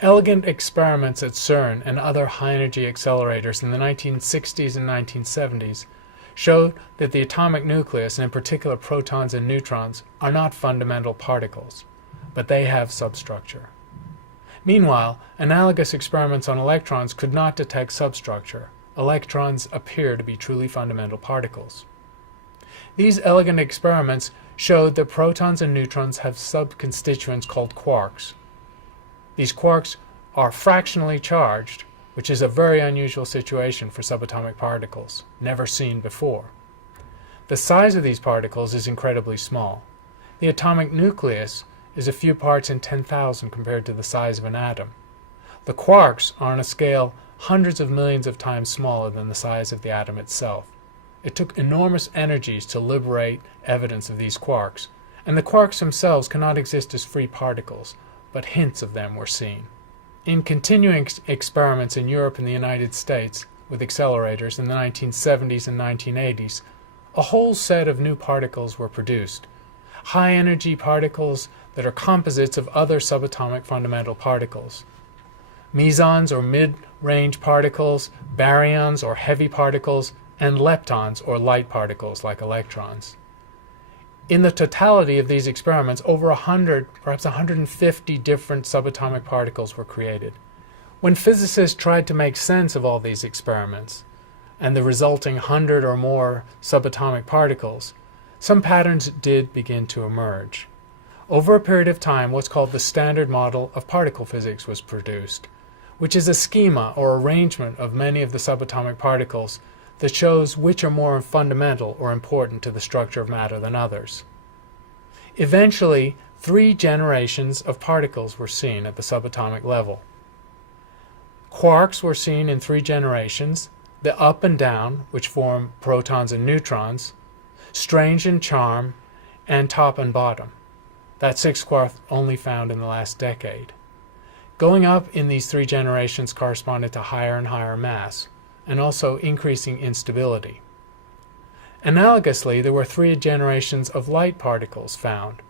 Elegant experiments at CERN and other high-energy accelerators in the 1960s and 1970s showed that the atomic nucleus, and in particular protons and neutrons, are not fundamental particles, but they have substructure. Meanwhile, analogous experiments on electrons could not detect substructure. Electrons appear to be truly fundamental particles. These elegant experiments showed that protons and neutrons have subconstituents called quarks. These quarks are fractionally charged, which is a very unusual situation for subatomic particles, never seen before. The size of these particles is incredibly small. The atomic nucleus is a few parts in 10,000 compared to the size of an atom. The quarks are on a scale hundreds of millions of times smaller than the size of the atom itself. It took enormous energies to liberate evidence of these quarks, and the quarks themselves cannot exist as free particles, but hints of them were seen. In continuing experiments in Europe and the United States with accelerators in the 1970s and 1980s, a whole set of new particles were produced. High-energy particles that are composites of other subatomic fundamental particles. Mesons or mid-range particles, baryons or heavy particles, and leptons or light particles like electrons. In the totality of these experiments, over 100, perhaps 150 different subatomic particles were created. When physicists tried to make sense of all these experiments and the resulting 100 or more subatomic particles, some patterns did begin to emerge. Over a period of time, what's called the Standard Model of Particle Physics was produced, which is a schema or arrangement of many of the subatomic particles that shows which are more fundamental or important to the structure of matter than others. Eventually, 3 generations of particles were seen at the subatomic level. Quarks were seen in 3 generations, the up and down, which form protons and neutrons, strange and charm, and top and bottom. That 6th quark only found in the last decade. Going up in these 3 generations corresponded to higher and higher mass, and also increasing instability. Analogously, there were 3 generations of light particles found.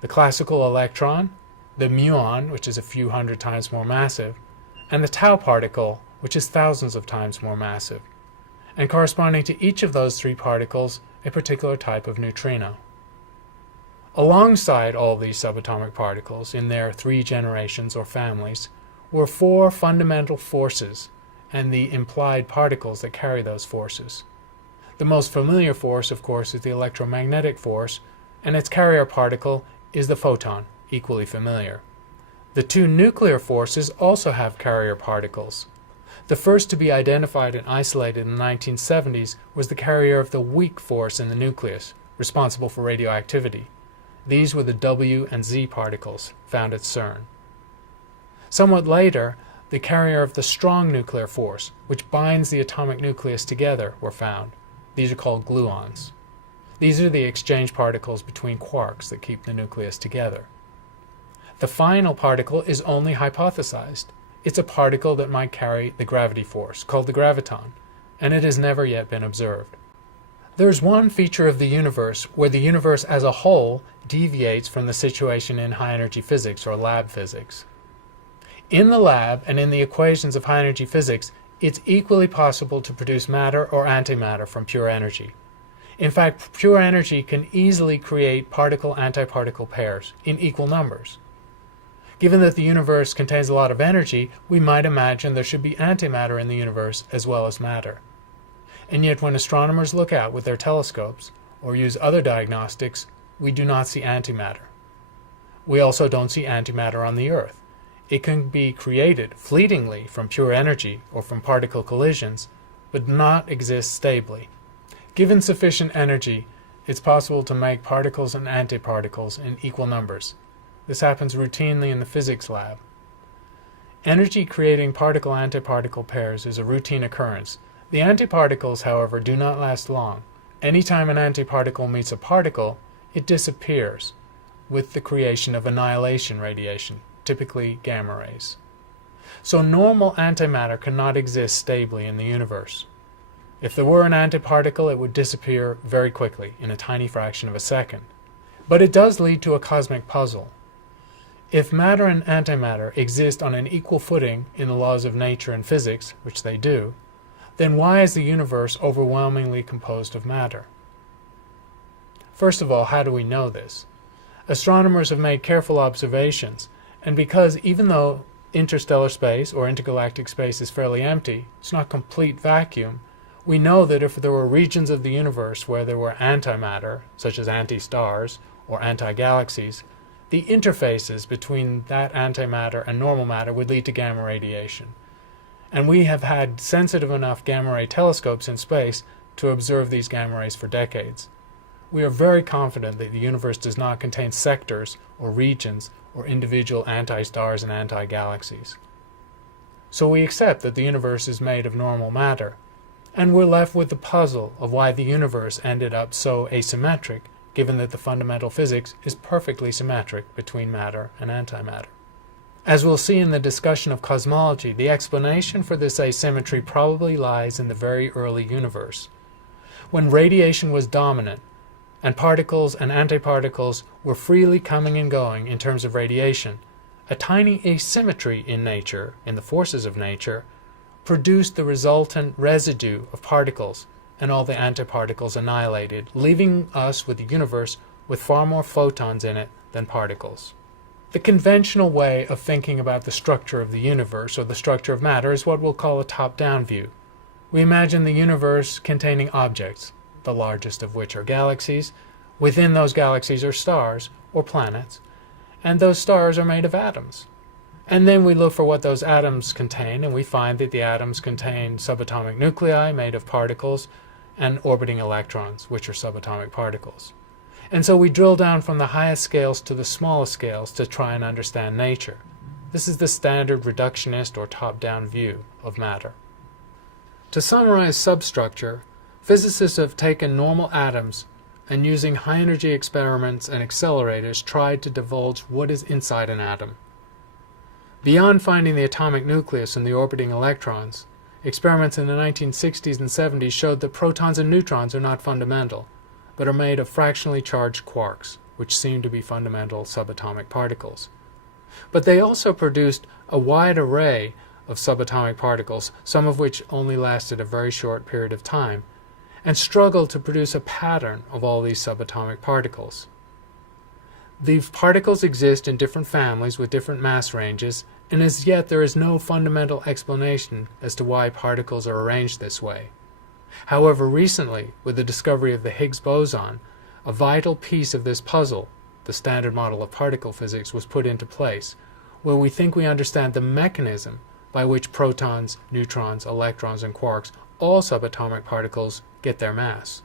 The classical electron, the muon, which is a few hundred times more massive, and the tau particle, which is thousands of times more massive, and corresponding to each of those 3 particles, a particular type of neutrino. Alongside all these subatomic particles, in their 3 generations or families, were 4 fundamental forces and the implied particles that carry those forces. The most familiar force, of course, is the electromagnetic force, and its carrier particle is the photon, equally familiar. The 2 nuclear forces also have carrier particles. The first to be identified and isolated in the 1970s was the carrier of the weak force in the nucleus, responsible for radioactivity. These were the W and Z particles found at CERN. Somewhat later, the carrier of the strong nuclear force, which binds the atomic nucleus together, were found. These are called gluons. These are the exchange particles between quarks that keep the nucleus together. The final particle is only hypothesized. It's a particle that might carry the gravity force, called the graviton, and it has never yet been observed. There's one feature of the universe where the universe as a whole deviates from the situation in high-energy physics or lab physics. In the lab and in the equations of high-energy physics, it's equally possible to produce matter or antimatter from pure energy. In fact, pure energy can easily create particle-antiparticle pairs in equal numbers. Given that the universe contains a lot of energy, we might imagine there should be antimatter in the universe as well as matter. And yet when astronomers look out with their telescopes or use other diagnostics, we do not see antimatter. We also don't see antimatter on the Earth. It can be created fleetingly from pure energy or from particle collisions, but not exist stably. Given sufficient energy, it's possible to make particles and antiparticles in equal numbers. This happens routinely in the physics lab. Energy creating particle-antiparticle pairs is a routine occurrence. The antiparticles, however, do not last long. Anytime an antiparticle meets a particle, it disappears with the creation of annihilation radiation, typically gamma rays. So normal antimatter cannot exist stably in the universe. If there were an antiparticle, it would disappear very quickly, in a tiny fraction of a second. But it does lead to a cosmic puzzle. If matter and antimatter exist on an equal footing in the laws of nature and physics, which they do, then why is the universe overwhelmingly composed of matter? First of all, how do we know this? Astronomers have made careful observations, and because even though interstellar space or intergalactic space is fairly empty, it's not complete vacuum, we know that if there were regions of the universe where there were antimatter, such as anti-stars or anti-galaxies, the interfaces between that antimatter and normal matter would lead to gamma radiation. And we have had sensitive enough gamma ray telescopes in space to observe these gamma rays for decades. We are very confident that the universe does not contain sectors or regions or individual anti-stars and anti-galaxies. So we accept that the universe is made of normal matter, and we're left with the puzzle of why the universe ended up so asymmetric, given that the fundamental physics is perfectly symmetric between matter and antimatter. As we'll see in the discussion of cosmology, the explanation for this asymmetry probably lies in the very early universe. When radiation was dominant, and particles and antiparticles were freely coming and going in terms of radiation, a tiny asymmetry in nature, in the forces of nature, produced the resultant residue of particles, and all the antiparticles annihilated, leaving us with the universe with far more photons in it than particles. The conventional way of thinking about the structure of the universe, or the structure of matter, is what we'll call a top-down view. We imagine the universe containing objects, the largest of which are galaxies. Within those galaxies are stars, or planets, and those stars are made of atoms. And then we look for what those atoms contain, and we find that the atoms contain subatomic nuclei made of particles and orbiting electrons, which are subatomic particles. And so we drill down from the highest scales to the smallest scales to try and understand nature. This is the standard reductionist or top-down view of matter. To summarize substructure, physicists have taken normal atoms and using high-energy experiments and accelerators tried to divulge what is inside an atom. Beyond finding the atomic nucleus and the orbiting electrons, experiments in the 1960s and 70s showed that protons and neutrons are not fundamental, but are made of fractionally charged quarks, which seem to be fundamental subatomic particles. But they also produced a wide array of subatomic particles, some of which only lasted a very short period of time, and struggled to produce a pattern of all these subatomic particles. These particles exist in different families with different mass ranges, and as yet there is no fundamental explanation as to why particles are arranged this way. However, recently, with the discovery of the Higgs boson, a vital piece of this puzzle, the standard model of particle physics, was put into place, where we think we understand the mechanism by which protons, neutrons, electrons, and quarks, all subatomic particles, get their mass.